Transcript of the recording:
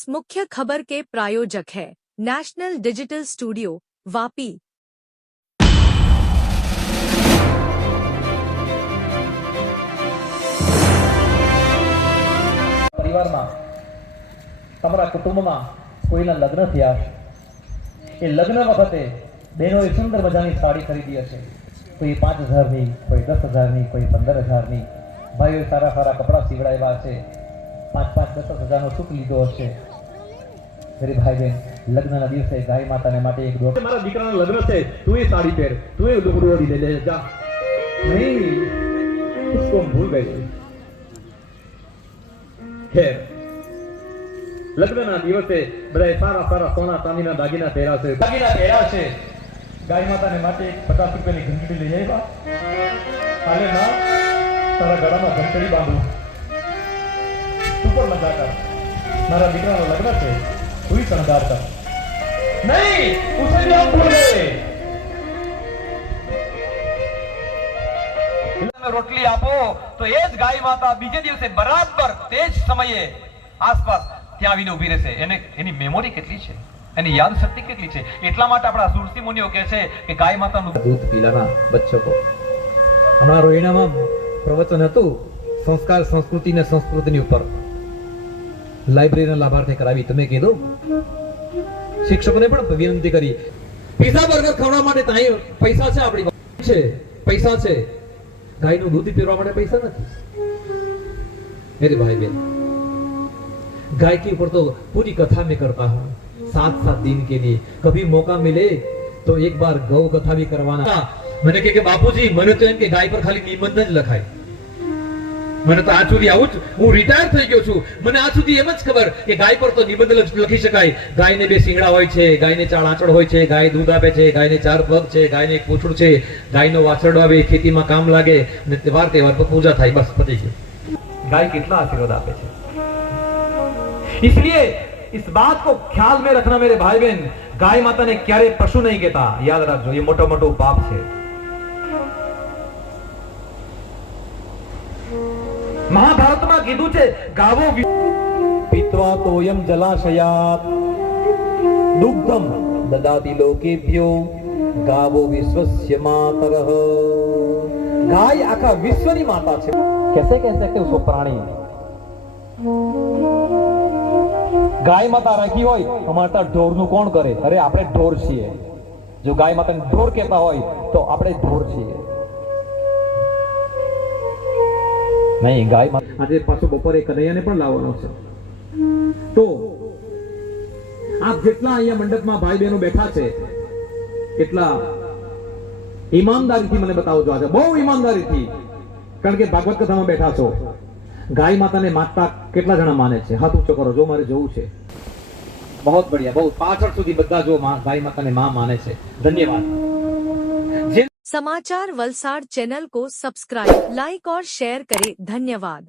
इस मुख्य खबर के प्रायोजक है नेशनल डिजिटल स्टूडियो वापी। परिवाરમાં તમારા કુટુંબમાં કોઈના લગ્ન થયા હશે, એ લગ્ન વખતે બહેનોએ સુંદર મજાની સાડી ખરીદી હશે, કોઈ 5,000ની, કોઈ 10,000ની, કોઈ 15,000ની, ભાઈઓએ સારા સારા કપડાં સીવડાવ્યા હશે, 5,000, 10,000નો સુખ લીધો હશે। ગરીબ ભાઈ બહેન લગ્નના દિવસે ગાય માતાને માટે એક દુઆ, મારા દીકરાનું લગ્ન છે, તું એ સાડી પહેર, તું એ લુગડું ઓઢી લે જા, નહીં उसको भूल गए। ખેર લગ્નના દિવસે બધાએ સારા સારા સોના ચાંદીના દાગીના પહેરાશે, ગાય માતાને માટે 50 રૂપિયાની ઘંટડી લઈ આવ્યા, હાલે ના તારા ગળામાં ઘંટડી બાંધું, તું પણ મજા કર, મારા દીકરાનો લગ્ન છે, તું શણગાર કર, નહીં ઉસે भी हम भूल गए। રોટલી આપો તો એ જ ગાય માતા બીજે દિવસે બરાબર તે જ સમયે આસપાસ ત્યાં આવીને ઊભી રહેશે। એની મેમોરી કેટલી છે, એની યાદ શક્તિ કેટલી છે, એટલા માટે આપણા સુરતી મુનિઓ કહે છે કે ગાય માતાનું દૂધ પીલાના બચ્ચો કો। હમણાં રોહિણામાં પ્રવચન હતું સંસ્કાર સંસ્કૃતિ ને સંસ્કૃતિની ઉપર, લાઇબ્રેરીના લાભાર્થી કરાવી, તમે કીધું શિક્ષકોને પણ વિનંતી કરી, પીઝા બર્ગર ખાવા માટે ત્યાં પૈસા છે, આપણી છે પૈસા છે, ગાયનું દૂધ પીવા માટે પૈસા નથી। मेरे भाई बहन गाय के ऊपर तो पूरी कथा में करता हूँ 7-7 दिन के लिए, कभी मौका मिले तो एक बार गौ कथा भी करवाना। मैंने कहा कि बापूजी मैंने तो इनके गाय पर खाली निबंध ज लखाय, मैंने तो आज સુધી આવું જ, હું રિટાયર થઈ ગયો છું, મને આજ સુધી એમ જ ખબર કે ગાય પર તો નિબંધ લખી શકાય, ગાયને 2 શિંગડા હોય છે, ગાયને 4 આંચળ હોય છે, ગાય દૂધ આપે છે, ગાયને 4 પગ છે, ગાયને એક પૂંછડું છે, ગાયનો વાછરડો આવે ખેતીમાં કામ લાગે અને તહેવાર પર પૂજા થાય, બસ પતી ગયું। गाय कितना आशीर्वाद आपे छे, इसलिए इस बात को ख्याल में रखना मेरे भाई बहन, गाय माता ने क्यारे पशु नहीं कहता, याद रखो ये मोटो मोटो पाप है। महाभारत में कीधु छे गावो पीत्वा तोयम जलाशयात् दुग्धम ददाति लोकेभ्यो गावो विश्वस्य मातरः। गाय आखा विश्वनी माता छे, कैसे कह सकते उसको प्राणी? गाय माता राखी होय અમારા ઢોરનું કોણ કરે? અરે આપણે ઢોર છીએ, જો ગાય માતાને ઢોર કહેતા હોય તો આપણે ઢોર છીએ, નહીં ગાય માતા। આજે પાછો બપોરે કનૈયાને પણ લાવવાનો છે, તો આપ જેટલા અહીંયા મંડપમાં ભાઈ બહેનો બેઠા છે કેટલા ઈમાનદારીથી મને બતાવજો, આજે બહુ ઈમાનદારીથી, કારણ કે ભાગવત કથામાં બેઠા છો, ગાય માતાને માતા કેટલા જણા માને છે? હાથ ઊંચો કરો, જો મારે જોવું છે। बहुत बढ़िया, बहुत पाछળ સુધી બધા જો ગાય માતાને માં માને છે। धन्यवाद। समाचार वलसाड चैनल को सब्सक्राइब, लाइक और शेयर करें। धन्यवाद।